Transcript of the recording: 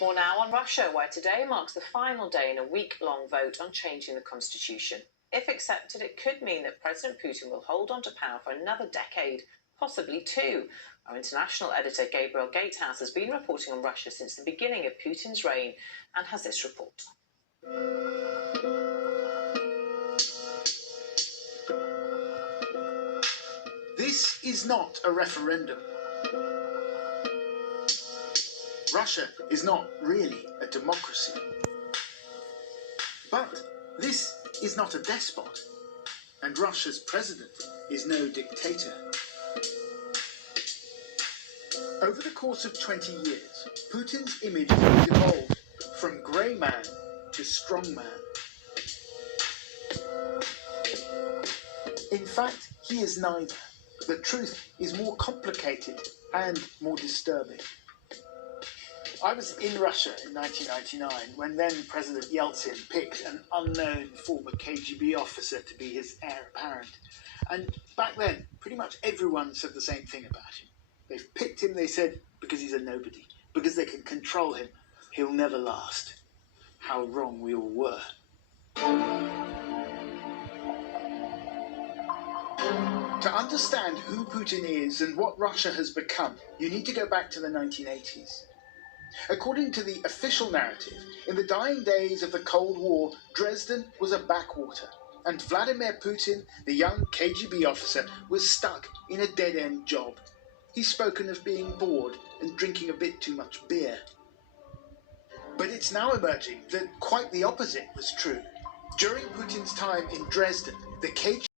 More now on Russia, where today marks the final day in a week-long vote on changing the constitution. If accepted, it could mean that President Putin will hold on to power for another decade, possibly two. Our international editor Gabriel Gatehouse has been reporting on Russia since the beginning of Putin's reign and has this report. This is not a referendum. Russia is not really a democracy. But this is not a despot, and Russia's president is no dictator. Over the course of 20 years, Putin's image has evolved from grey man to strong man. In fact, he is neither. The truth is more complicated and more disturbing. I was in Russia in 1999 when then President Yeltsin picked an unknown former KGB officer to be his heir apparent. And back then, pretty much everyone said the same thing about him. They've picked him, they said, because he's a nobody, because they can control him. He'll never last. How wrong we all were. To understand who Putin is and what Russia has become, you need to go back to the 1980s. According to the official narrative, in the dying days of the Cold War, Dresden was a backwater, and Vladimir Putin, the young KGB officer, was stuck in a dead-end job. He's spoken of being bored and drinking a bit too much beer. But it's now emerging that quite the opposite was true. During Putin's time in Dresden, the KGB